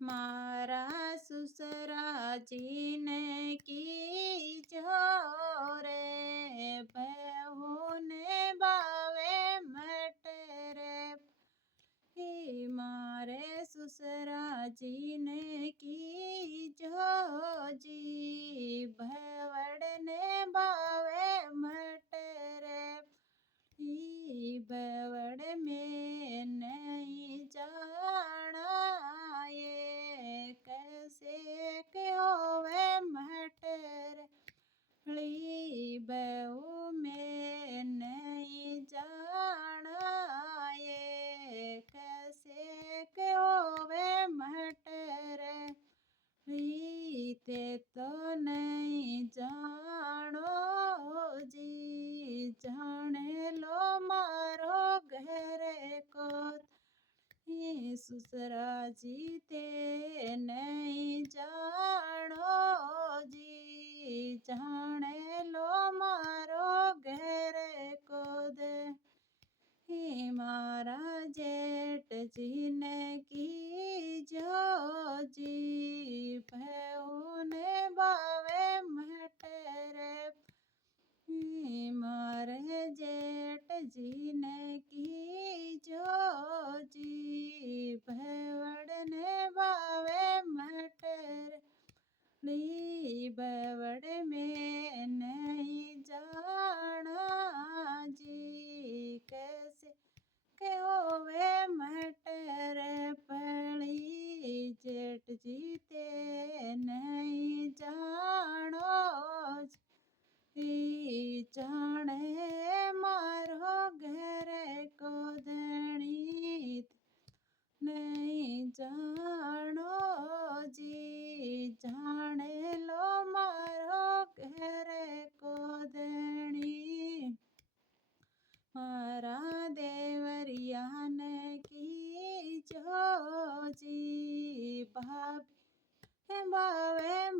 मारा ससुराजीने कीजो रे बहूने बावे मटरे हे मारे ससुराजीने कीजो जी भवड़ने बावे मटरे बवड़ में नहीं जाना ये कैसे के होवे मटर ली बहू में नहीं जाना ये कैसे के होवे मटर रीते तो नहीं जानो जी जाने लो मारो घर को ये ससुरा जी ते नहीं जानो जी जाने लो मारो घर को दे हे मारा जेठ जी ने की जो जी भूने बावे मटरे हे मारे जेठ जी ने की जो जी भवड़ने बावे मटर ली बवड़ में नहीं जाना जी कैसे के होवे मटर पड़ी जेठ जीते नहीं जानो जाने मारो घर को धनी नहीं जानो जी जाने लो मारो घर को धनी मारा देवरिया ने की जो जी भाभी बावे